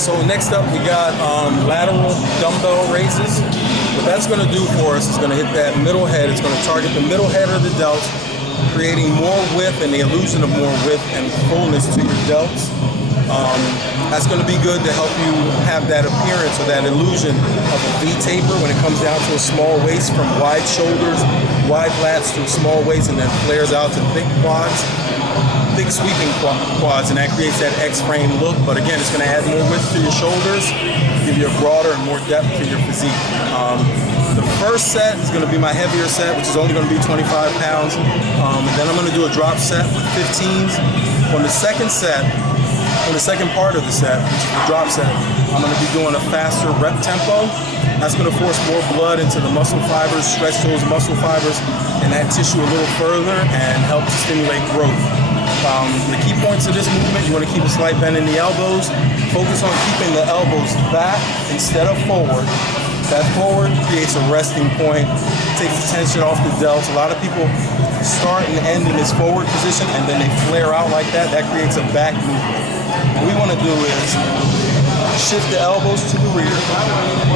So next up we got lateral dumbbell raises. What that's going to do for us is going to hit that middle head. It's going to target the middle head of the delts, creating more width and the illusion of more width and fullness to your delts. That's going to be good to help you have that appearance or that illusion of a V taper when it comes down to a small waist, from wide shoulders, wide lats to a small waist, and then flares out to thick quads, thick sweeping quads, and that creates that X-frame look. But again, it's going to add more width to your shoulders, give you a broader and more depth to your physique. The first set is going to be my heavier set, which is only going to be 25 pounds. And then I'm going to do a drop set with 15s. On the second set, on the second part of the set, which is the drop set, I'm going to be doing a faster rep tempo. That's going to force more blood into the muscle fibers, stretch those muscle fibers and that tissue a little further, and help to stimulate growth. The key points of this movement: you want to keep a slight bend in the elbows. Focus on keeping the elbows back instead of forward. That forward creates a resting point, takes the tension off the delts. A lot of people start and end in this forward position and then they flare out like that. That creates a back movement. What we want to do is shift the elbows to the rear.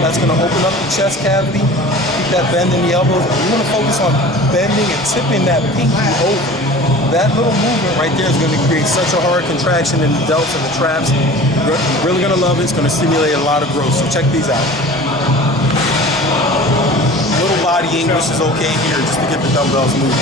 That's going to open up the chest cavity, keep that bend in the elbows. We want to focus on bending and tipping that pinky over. That little movement right there is going to create such a hard contraction in the delts and the traps. You're really going to love it. It's going to stimulate a lot of growth. So check these out. Little body English is okay here just to get the dumbbells moving.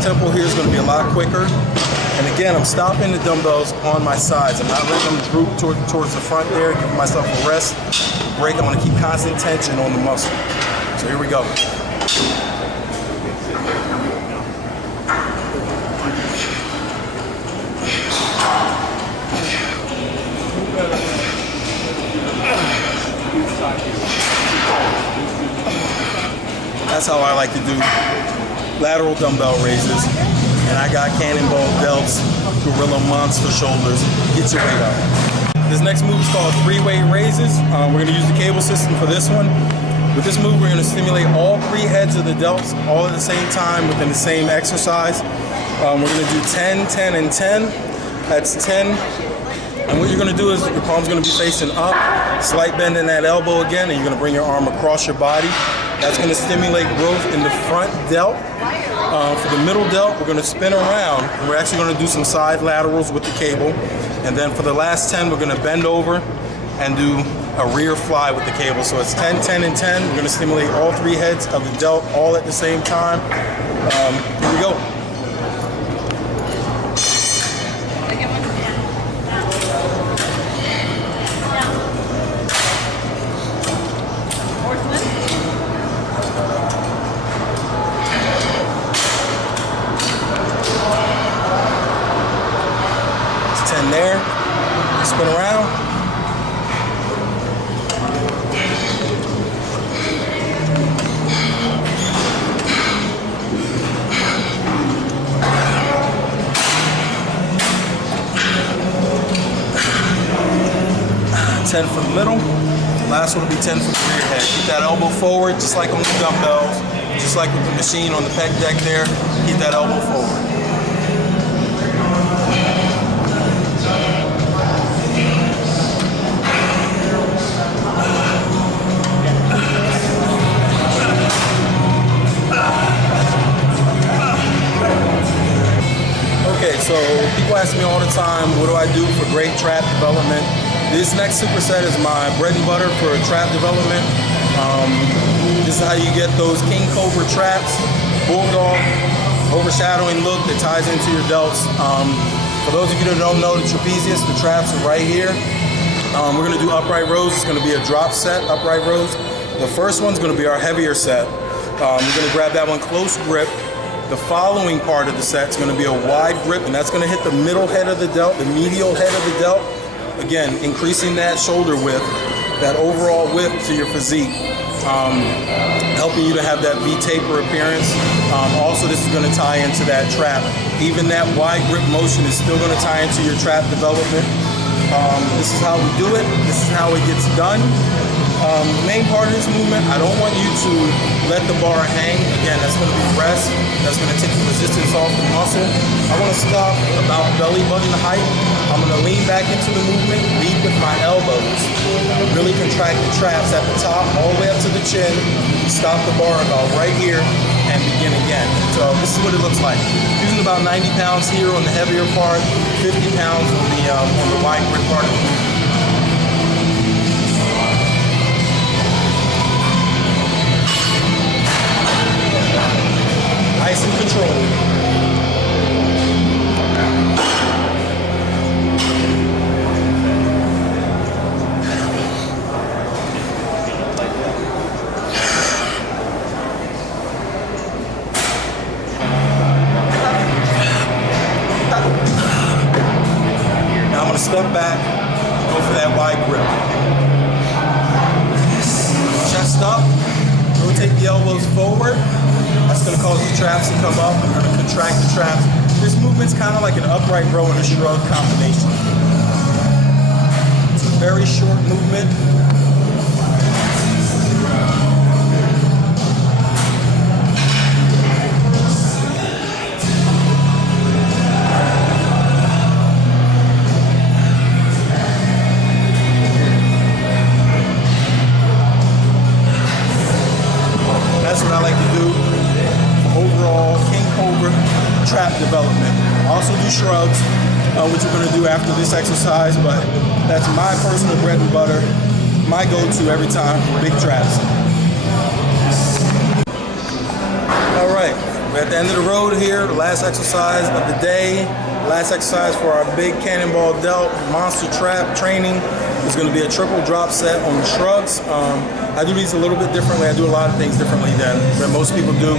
Tempo here is going to be a lot quicker, and again, I'm stopping the dumbbells on my sides. I'm not letting them droop towards the front there, giving myself a rest, break. I'm going to keep constant tension on the muscle. So here we go. That's how I like to do lateral dumbbell raises, and I got cannonball delts, gorilla monster shoulders. Get your weight up. This next move is called Freeway raises. We're going to use the cable system for this one. With this move, we're going to stimulate all three heads of the delts all at the same time within the same exercise. We're going to do 10, 10, and 10. That's 10. And what you're going to do is your palm's going to be facing up, slight bend in that elbow again, and you're going to bring your arm across your body. That's going to stimulate growth in the front delt. For the middle delt, we're going to spin around, and we're actually going to do some side laterals with the cable. And then for the last 10, we're going to bend over and do a rear fly with the cable. So it's 10, 10, and 10. We're going to stimulate all three heads of the delt all at the same time. Here we go. There, spin around. Ten for the middle. Last one will be 10 for the rear head. Keep that elbow forward, just like on the dumbbells, just like with the machine on the pec deck there. Keep that elbow forward. Okay, so people ask me all the time, what do I do for great trap development? This next superset is my bread and butter for trap development. This is how you get those king cobra traps, bulldog, overshadowing look that ties into your delts. For those of you that don't know the trapezius, the traps are right here. We're going to do upright rows. It's going to be a drop set, upright rows. The first one's going to be our heavier set. We're going to grab that one close grip. The following part of the set is going to be a wide grip, and that's going to hit the middle head of the delt, the medial head of the delt. Again, increasing that shoulder width, that overall width to your physique. helping you to have that V-taper appearance. Also, this is going to tie into that trap. Even that wide grip motion is still going to tie into your trap development. This is how we do it. This is how it gets done. The main part of this movement, I don't want you to let the bar hang. Again, that's going to be rest. That's going to take the resistance off the muscle. I want to stop about belly button height. I'm going to lean back into the movement, lead with my elbows. Really contract the traps at the top, all the way up to the chin. Stop the bar about right here and begin again. So this is what it looks like. Using about 90 pounds here on the heavier part, 50 pounds on the wide grip part of the movement. Nice and controlled. Now I'm going to step back, go for that wide grip. Chest up, rotate the elbows forward. That's going to cause the traps to come up. I'm going to contract the traps. This movement's kind of like an upright row and a shrug combination. It's a very short movement. That's what I like to do. Overall King Cobra trap development. Also do shrugs, which we're going to do after this exercise, but that's my personal bread and butter, my go-to every time for big traps. All right, we're at the end of the road here, the last exercise of the day, last exercise for our big cannonball delt monster trap training is going to be a triple drop set on the shrugs. I do these a little bit differently. I do a lot of things differently than most people do.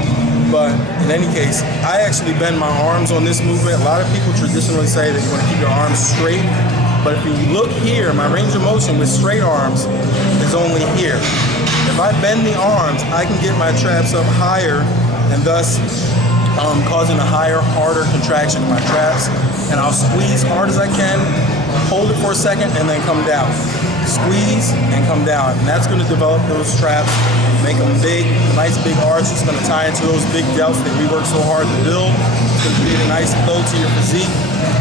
But in any case, I actually bend my arms on this movement. A lot of people traditionally say that you want to keep your arms straight. But if you look here, my range of motion with straight arms is only here. If I bend the arms, I can get my traps up higher and thus causing a higher, harder contraction of my traps. And I'll squeeze hard as I can, hold it for a second, and then come down. Squeeze and come down. And that's going to develop those traps, make them big, nice big arch. It's going to tie into those big delts that we work so hard to build. It's going to create a nice flow to your physique.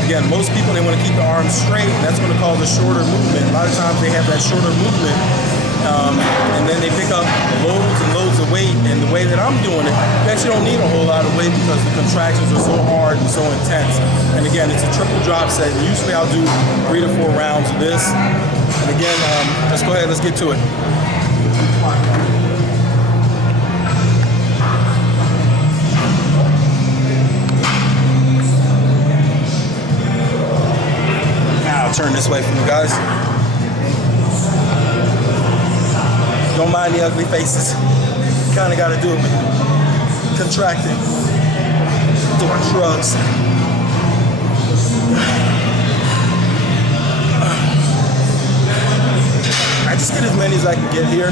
Again, most people, they want to keep the arms straight, and that's going to cause a shorter movement. A lot of times they have that shorter movement, and then they pick up loads and loads of weight. And the way that I'm doing it, you actually don't need a whole lot of weight because the contractions are so hard and so intense. And again, it's a triple drop set. And usually I'll do 3 to 4 rounds of this. And again, let's go ahead, let's get to it. Now I'll turn this way for you guys. Don't mind the ugly faces. Kind of got to do it with contracting, doing shrugs. I just get as many as I can get here.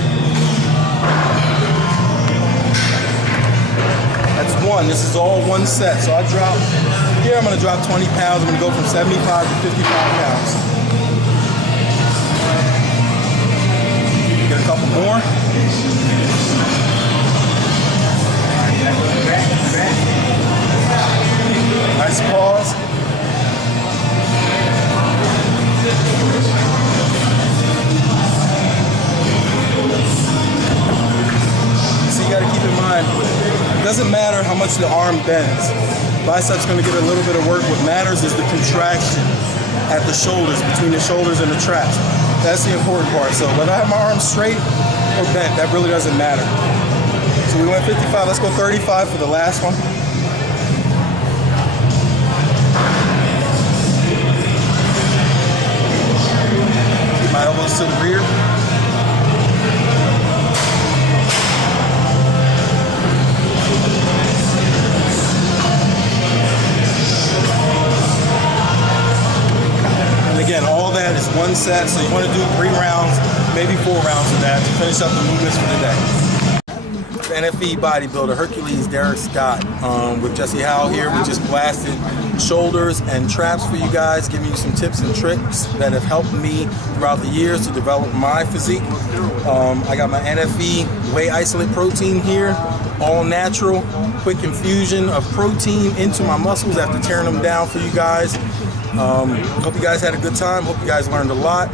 That's one. This is all one set. So I drop, here I'm going to drop 20 pounds. I'm going to go from 75 to 55 pounds. Get a couple more. Nice pause. So you got to keep in mind, it doesn't matter how much the arm bends. Bicep's going to get a little bit of work. What matters is the contraction at the shoulders, between the shoulders and the traps. That's the important part. So whether I have my arms straight or bent, that really doesn't matter. So we went 55. Let's go 35 for the last one. Keep my elbows to the rear. Again, all that is one set, so you want to do 3 rounds, maybe 4 rounds of that to finish up the movements for the day. The NFE bodybuilder, Hercules, Derek Scott, with Jesse Howell here. We just blasted shoulders and traps for you guys, giving you some tips and tricks that have helped me throughout the years to develop my physique. I got my NFE Whey Isolate Protein here, all natural, quick infusion of protein into my muscles after tearing them down for you guys. Hope you guys had a good time. Hope you guys learned a lot.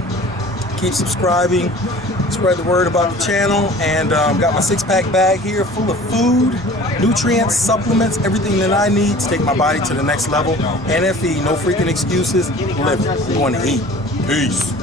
Keep subscribing, spread the word about the channel, and got my 6-pack bag here full of food, nutrients, supplements, everything that I need to take my body to the next level. NFE, no freaking excuses, live it. We're going to eat. Peace.